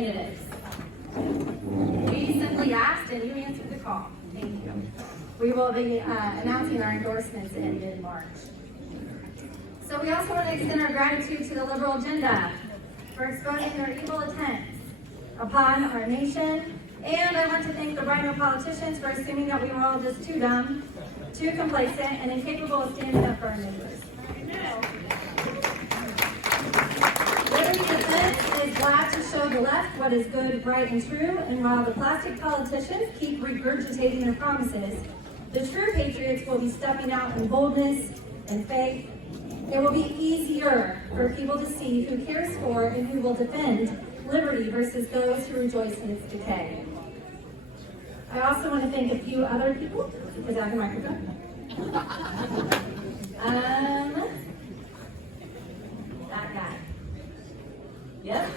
Candidates. We simply asked and you answered the call. Thank you. We will be announcing our endorsements in mid-March. So we also want to extend our gratitude to the liberal agenda for exposing their evil intents upon our nation. And I want to thank the rhino politicians for assuming that we were all just too dumb, too complacent, and incapable of standing up for our neighbors. Liberty Defense is glad to show the left what is good, right, and true, and while the plastic politicians keep regurgitating their promises, the true patriots will be stepping out in boldness and faith. It will be easier for people to see who cares for and who will defend liberty versus those who rejoice in its decay. I also want to thank a few other people. Is that the microphone? That guy. Yep.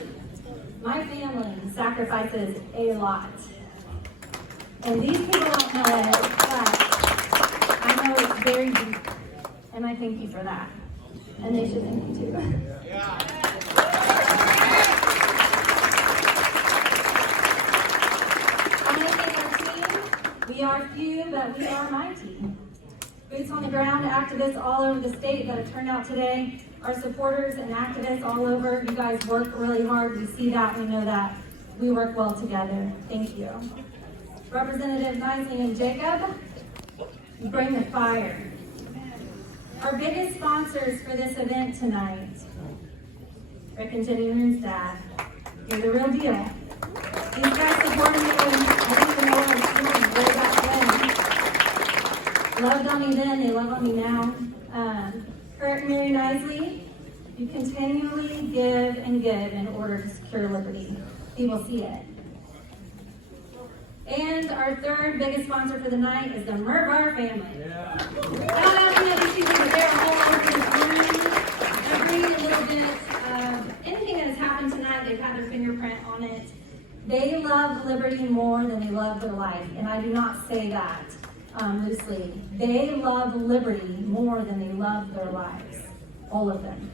My family sacrifices a lot. And these people don't know it, but I know it's very deep. And I thank you for that. And they should thank you too. Yeah. I want to thank our team. We are few, but we are mighty. Boots on the ground activists all over the state that have turned out today. Our supporters and activists all over. You guys work really hard. We see that. We know that. We work well together. Thank you. Representative Nisley and Jacob, you bring the fire. Our biggest sponsors for this event tonight, Rick and Jenny Runestad, you're the real deal. These guys supported me when I didn't even know what I was doing way back then. Loved on me then, they love on me now. Kurt and Mary Nisley, you continually give and give in order to secure liberty. People see it. And our third biggest sponsor for the night is the Mervar family. Yeah. Not only have these people, but they're all over this room. Every little bit of anything that has happened tonight, they've had their fingerprint on it. They love liberty more than they love their life. And I do not say that loosely. They love liberty more than they love their lives. All of them.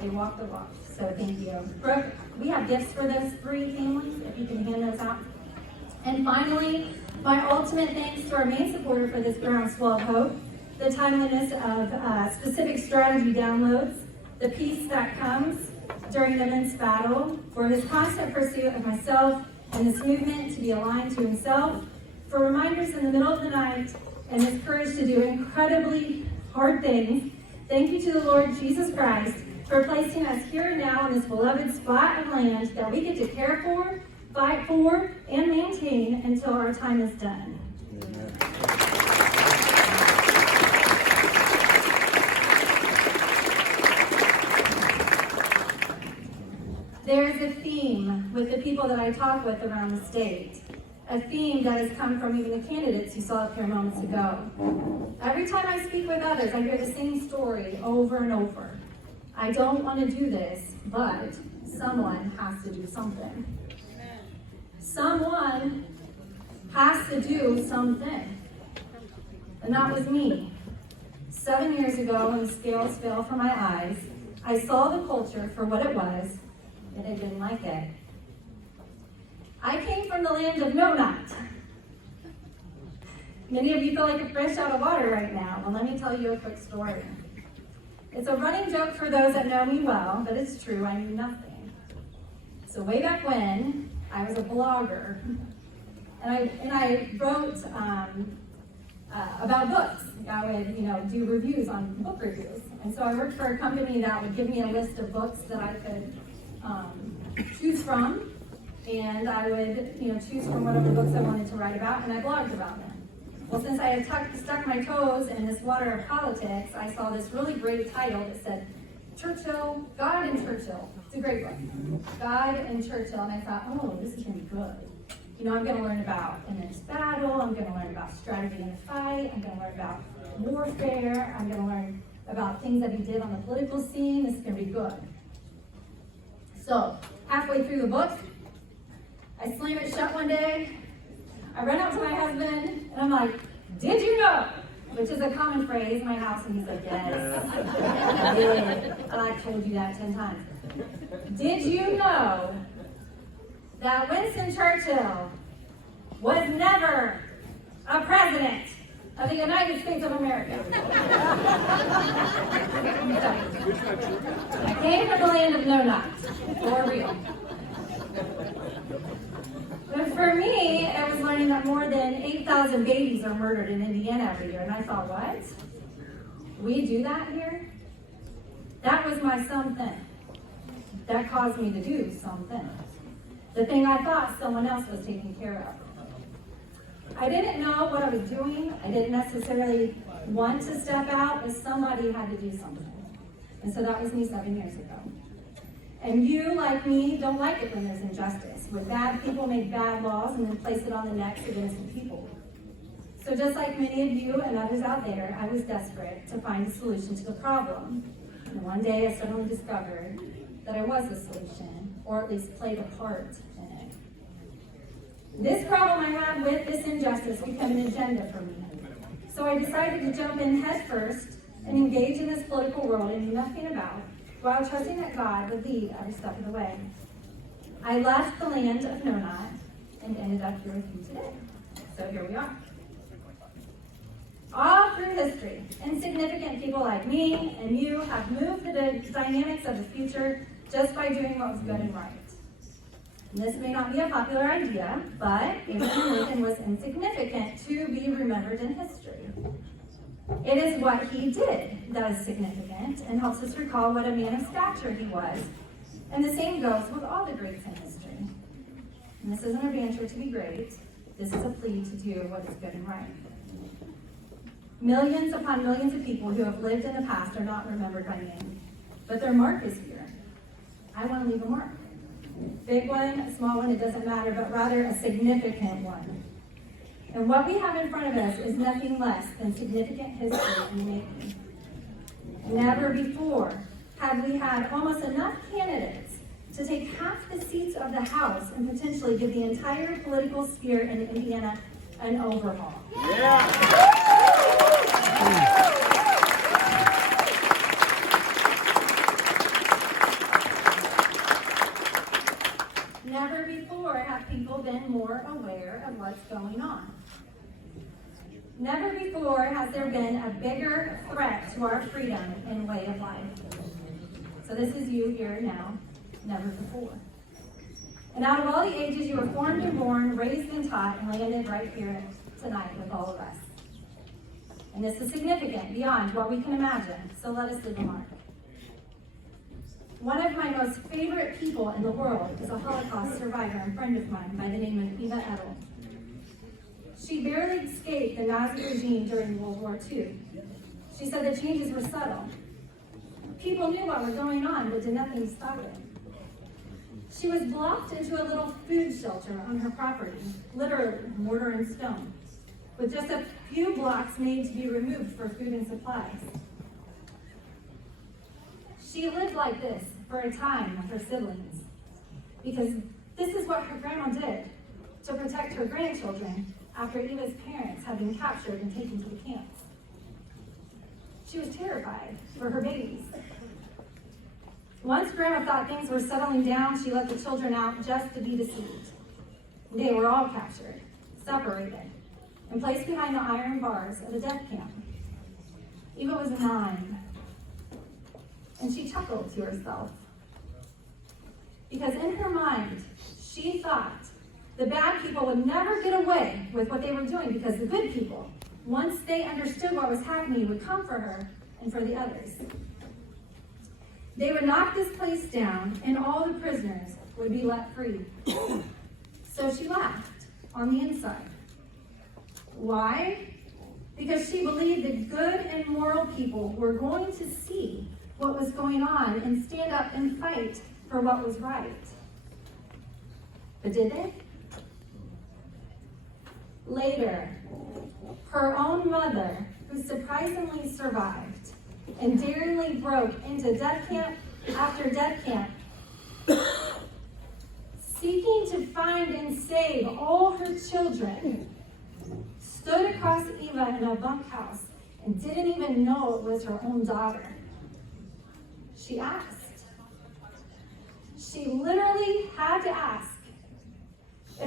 They walk the walk. So thank you. Brooke, we have gifts for those three families, if you can hand those out. And finally, my ultimate thanks to our main supporter for this groundswell of hope, the timeliness of specific strategy downloads, the peace that comes during an immense battle, for his constant pursuit of myself and this movement to be aligned to himself, for reminders in the middle of the night, and his courage to do incredibly hard things. Thank you to the Lord Jesus Christ for placing us here and now in this beloved spot of land that we get to care for, fight for, and maintain until our time is done. There's a theme with the people that I talk with around the state, a theme that has come from even the candidates you saw up here moments ago. Every time I speak with others, I hear the same story over and over. I don't want to do this, but someone has to do something. Someone has to do something. And that was me. 7 years ago, when the scales fell from my eyes, I saw the culture for what it was, and I didn't like it. I came from the land of no not. Many of you feel like a fish out of water right now. Well, let me tell you a quick story. It's a running joke for those that know me well, but it's true, I knew nothing. So way back when, I was a blogger, and I wrote about books. I would, do reviews on book reviews. And so I worked for a company that would give me a list of books that I could choose from, and I would, choose from whatever books I wanted to write about, and I blogged about them. Well, since I had stuck my toes in this water of politics, I saw this really great title that said, Churchill, God and Churchill. It's a great book. God and Churchill. And I thought, oh, this is going to be good. I'm going to learn about immense battle. I'm going to learn about strategy in a fight. I'm going to learn about warfare. I'm going to learn about things that he did on the political scene. This is going to be good. So, halfway through the book, I slam it shut one day. I run out to my husband, and I'm like, did you know? Which is a common phrase in my house, and he's like, yes, I did. And I told you that 10 times. Did you know that Winston Churchill was never a president of the United States of America. I came from the land of no-nots, for real. But for me, it was learning that more than 8,000 babies are murdered in Indiana every year. And I thought, what? We do that here? That was my something. That caused me to do something. The thing I thought someone else was taking care of. I didn't know what I was doing. I didn't necessarily want to step out, but somebody had to do something. And so that was me 7 years ago. And you, like me, don't like it when there's injustice, when bad people make bad laws and then place it on the necks of innocent people. So just like many of you and others out there, I was desperate to find a solution to the problem. And one day I suddenly discovered that I was the solution, or at least played a part in it. This problem I had with this injustice became an agenda for me. So I decided to jump in head first and engage in this political world I knew nothing about, while trusting that God would lead every step of the way. I left the land of no-not and ended up here with you today. So here we are. All through history, insignificant people like me and you have moved the dynamics of the future just by doing what was good and right. And this may not be a popular idea, but Abraham Lincoln was insignificant to be remembered in history. It is what he did that is significant and helps us recall what a man of stature he was. And the same goes with all the greats in history. And this isn't a banter to be great. This is a plea to do what is good and right. Millions upon millions of people who have lived in the past are not remembered by name, but their mark is here. I want to leave a mark. Big one, a small one, it doesn't matter, but rather a significant one. And what we have in front of us is nothing less than significant history in the making. Never before have we had almost enough candidates to take half the seats of the House and potentially give the entire political sphere in Indiana an overhaul. Yeah. Never before have people been more aware of what's going on. Never before has there been a bigger threat to our freedom and way of life. So this is you here now, never before. And out of all the ages, you were formed and born, raised and taught, and landed right here tonight with all of us. And this is significant, beyond what we can imagine, so let us leave a mark. One of my most favorite people in the world is a Holocaust survivor and friend of mine by the name of Eva Edel. She barely escaped the Nazi regime during World War II. She said the changes were subtle. People knew what was going on, but did nothing to stop it. She was blocked into a little food shelter on her property, literally mortar and stone, with just a few blocks made to be removed for food and supplies. She lived like this for a time with her siblings, because this is what her grandma did to protect her grandchildren after Eva's parents had been captured and taken to the camps. She was terrified for her babies. Once Grandma thought things were settling down, she let the children out just to be deceived. They were all captured, separated, and placed behind the iron bars of a death camp. Eva was 9, and she chuckled to herself. Because in her mind, she thought the bad people would never get away with what they were doing, because the good people, once they understood what was happening, would come for her and for the others. They would knock this place down, and all the prisoners would be let free. So she laughed on the inside. Why? Because she believed that good and moral people were going to see what was going on and stand up and fight for what was right. But did they? Later, her own mother, who surprisingly survived and daringly broke into death camp after death camp, seeking to find and save all her children, stood across Eva in a bunkhouse and didn't even know it was her own daughter. She asked. She literally had to ask,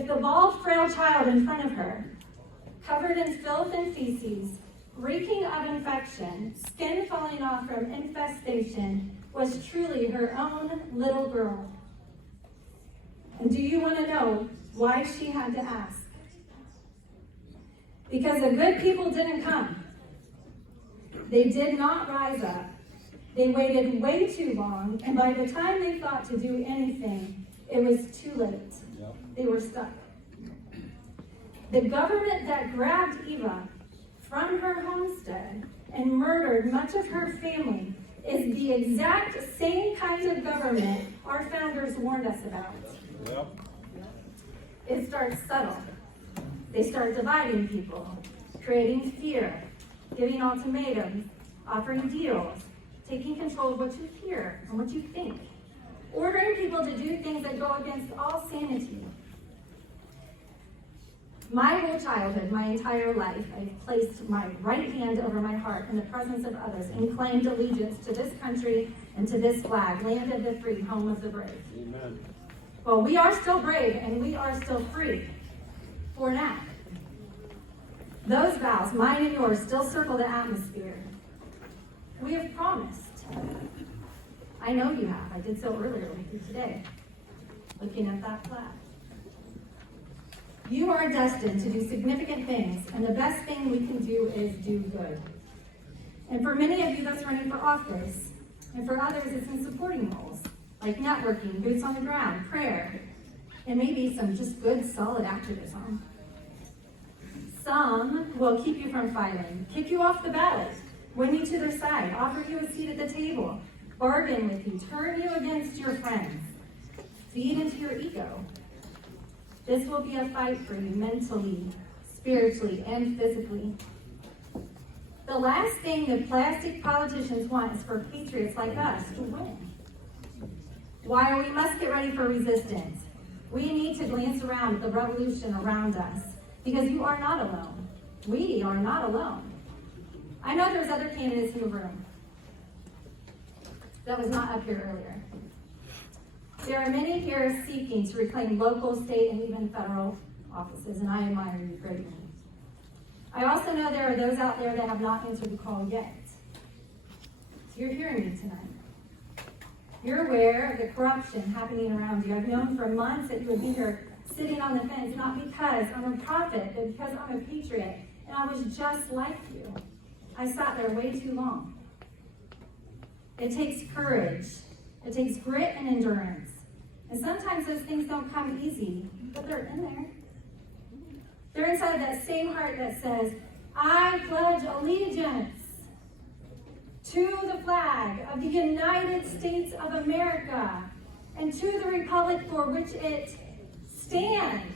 with the bald, frail child in front of her, covered in filth and feces, reeking of infection, skin falling off from infestation, was truly her own little girl. And do you want to know why she had to ask? Because the good people didn't come. They did not rise up. They waited way too long, and by the time they thought to do anything, it was too late. Yep. They were stuck. The government that grabbed Eva from her homestead and murdered much of her family is the exact same kind of government our founders warned us about. Yep. It starts subtle. They start dividing people, creating fear, giving ultimatums, offering deals, taking control of what you hear and what you think, ordering people to do things that go against all sanity. My whole childhood, my entire life, I've placed my right hand over my heart in the presence of others and claimed allegiance to this country and to this flag, land of the free, home of the brave. Amen. Well, we are still brave and we are still free for now. Those vows, mine and yours, still circle the atmosphere. We have promised. I know you have. I did so earlier with you today, looking at that flag. You are destined to do significant things, and the best thing we can do is do good. And for many of you, that's running for office. And for others, it's in supporting roles, like networking, boots on the ground, prayer, and maybe some just good, solid activism. Some will keep you from fighting, kick you off the ballot, win you to their side, offer you a seat at the table, bargain with you, turn you against your friends, feed into your ego. This will be a fight for you mentally, spiritually, and physically. The last thing the plastic politicians want is for patriots like us to win. While we must get ready for resistance, we need to glance around at the revolution around us, because you are not alone. We are not alone. I know there's other candidates in the room that was not up here earlier. There are many here seeking to reclaim local, state, and even federal offices, and I admire you greatly. I also know there are those out there that have not answered the call yet. So you're hearing me tonight. You're aware of the corruption happening around you. I've known for months that you would be here sitting on the fence, not because I'm a prophet, but because I'm a patriot, and I was just like you. I sat there way too long. It takes courage. It takes grit and endurance. And sometimes those things don't come easy, but they're in there. They're inside that same heart that says, I pledge allegiance to the flag of the United States of America and to the republic for which it stands.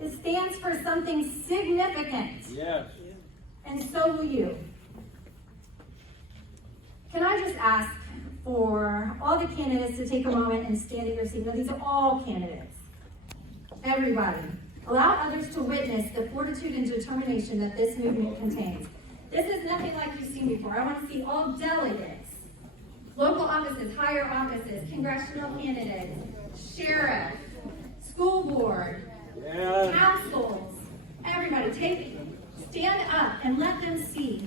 It stands for something significant. Yes. And so will you. Can I just ask for all the candidates to take a moment and stand at your seat? Now, these are all candidates. Everybody. Allow others to witness the fortitude and determination that this movement contains. This is nothing like you've seen before. I want to see all delegates, local offices, higher offices, congressional candidates, sheriff, school board, councils, everybody. Stand up and let them see.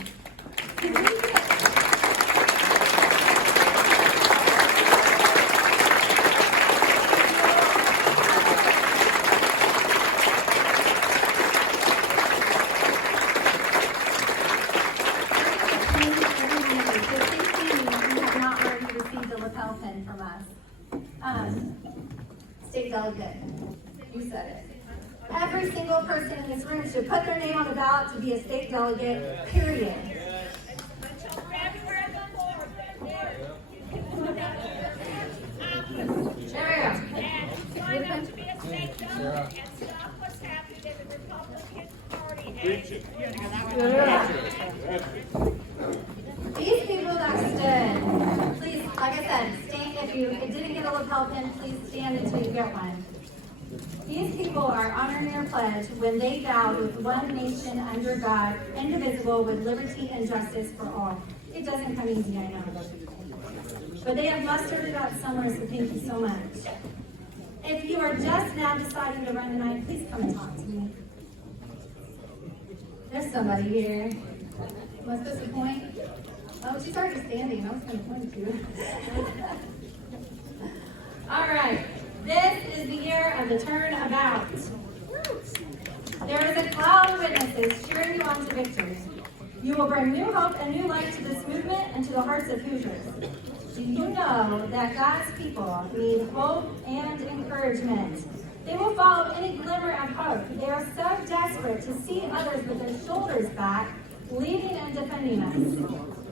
State delegate, you said it. Every single person in this room should put their name on the ballot to be a state delegate, period. There we go. Sign up to be a state delegate and stop what's happening in the Republican Party. These people that stood, please, like I said, stand. If you didn't get a lapel pin, please stand until you get one. These people are honoring their pledge when they vowed with one nation under God, indivisible, with liberty and justice for all. It doesn't come easy, I know. But they have mustered it up somewhere, so thank you so much. If you are just now deciding to run tonight, please come and talk to me. There's somebody here. Was this a point? Oh, she's already standing. I was going to point to you. All right. This is the year of the turnabout. There is a cloud of witnesses cheering you on to victory. You will bring new hope and new light to this movement and to the hearts of Hoosiers. Do you know that God's people need hope and encouragement? They will follow any glimmer of hope. They are so desperate to see others with their shoulders back, leading and defending us.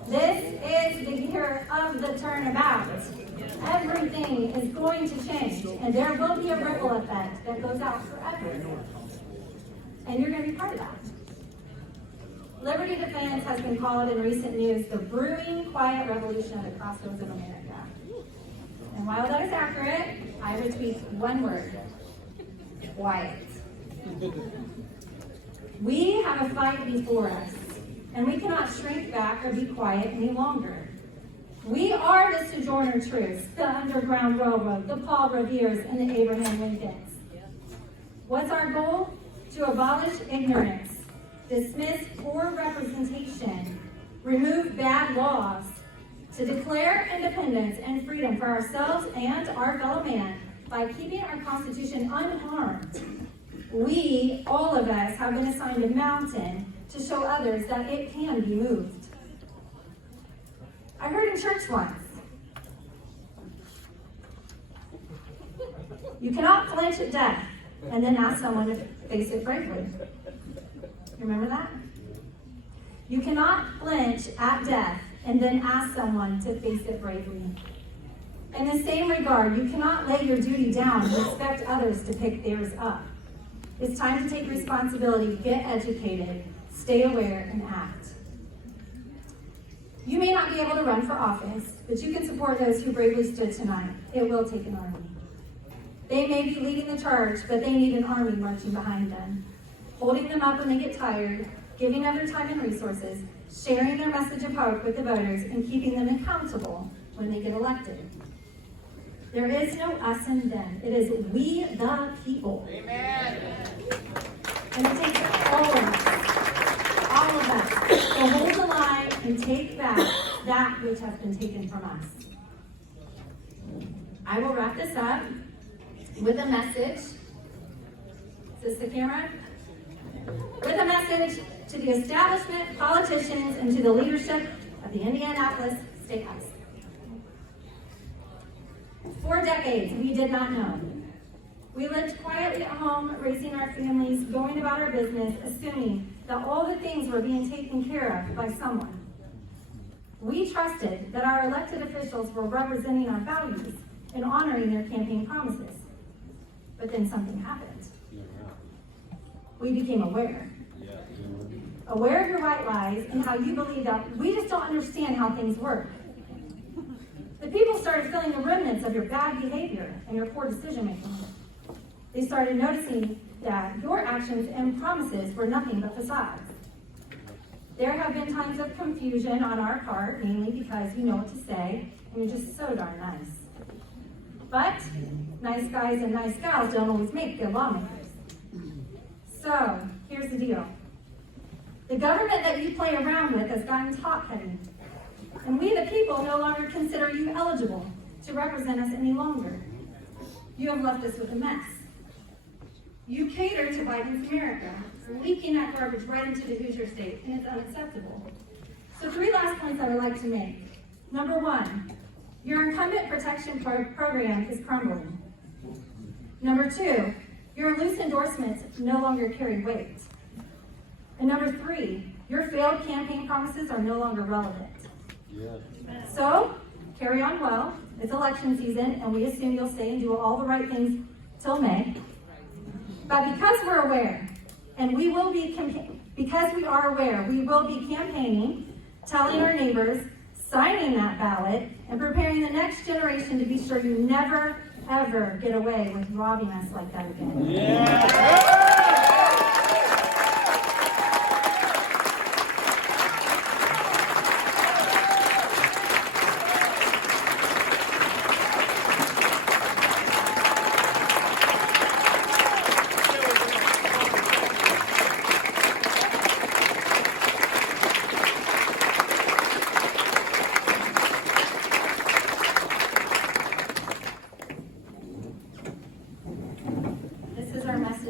This is the year of the turnabout. Everything is going to change, and there will be a ripple effect that goes out forever. And you're going to be part of that. Liberty Defense has been called in recent news the brewing quiet revolution at the crossroads of America. And while that is accurate, I retweet one word: quiet. We have a fight before us, and we cannot shrink back or be quiet any longer. We are the Sojourner Truths, the Underground Railroad, the Paul Reveres, and the Abraham Lincolns. What's our goal? To abolish ignorance, dismiss poor representation, remove bad laws, to declare independence and freedom for ourselves and our fellow man by keeping our Constitution unharmed. We, all of us, have been assigned a mountain to show others that it can be moved. I heard in church once, you cannot flinch at death and then ask someone to face it bravely. You remember that? You cannot flinch at death and then ask someone to face it bravely. In the same regard, you cannot lay your duty down and expect others to pick theirs up. It's time to take responsibility, get educated, stay aware, and act. You may not be able to run for office, but you can support those who bravely stood tonight. It will take an army. They may be leading the charge, but they need an army marching behind them, holding them up when they get tired, giving of their time and resources, sharing their message of hope with the voters, and keeping them accountable when they get elected. There is no us and them. It is we the people. Amen. And it takes all of us, to hold the line and take back that which has been taken from us. I will wrap this up with a message. Is this the camera? With a message to the establishment, politicians, and to the leadership of the Indianapolis State House. For decades, we did not know. We lived quietly at home, raising our families, going about our business, assuming that all the things were being taken care of by someone. We trusted that our elected officials were representing our values and honoring their campaign promises. But then something happened. We became aware. Aware of your white lies and how you believe that we just don't understand how things work. The people started feeling the remnants of your bad behavior and your poor decision making. They started noticing that your actions and promises were nothing but facades. There have been times of confusion on our part, mainly because you know what to say, and you're just so darn nice. But nice guys and nice gals don't always make good lawmakers. So, here's the deal. The government that you play around with has gotten top-heavy, and we the people no longer consider you eligible to represent us any longer. You have left us with a mess. You cater to Biden's America, leaking that garbage right into the Hoosier state, and it's unacceptable. So 3 last points I would like to make. Number 1, your incumbent protection program is crumbling. Number 2, your loose endorsements no longer carry weight. And number 3, your failed campaign promises are no longer relevant. Yes. So, carry on well. It's election season, and we assume you'll stay and do all the right things till May. But because we're aware, and we will be because we are aware, we will be campaigning, telling our neighbors, signing that ballot, and preparing the next generation to be sure you never, ever get away with robbing us like that again. Yeah.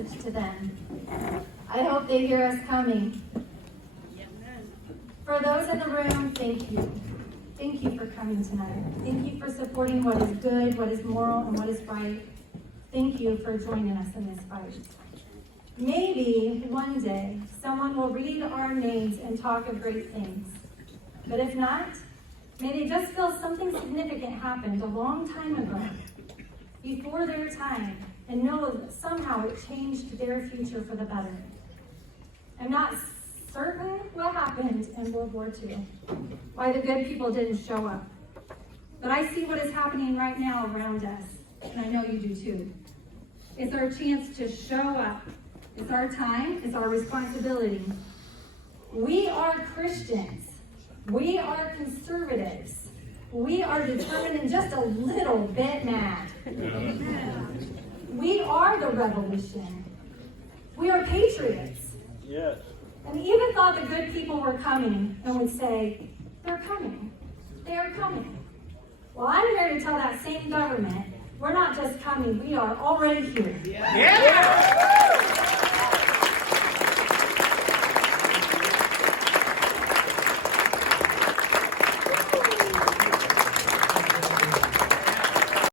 message to them. I hope they hear us coming. For those in the room, thank you. Thank you for coming tonight. Thank you for supporting what is good, what is moral, and what is right. Thank you for joining us in this fight. Maybe one day someone will read our names and talk of great things. But if not, may they just feel something significant happened a long time ago, before their time, and know that somehow it changed their future for the better. I'm not certain what happened in World War II, why the good people didn't show up. But I see what is happening right now around us, and I know you do too. It's our chance to show up. It's our time, it's our responsibility. We are Christians. We are conservatives. We are determined and just a little bit mad. We are the revolution. We are patriots. Yes. And even thought the good people were coming and would say, they're coming. They are coming. Well, I'm here to tell that same government, we're not just coming, we are already here. Yeah.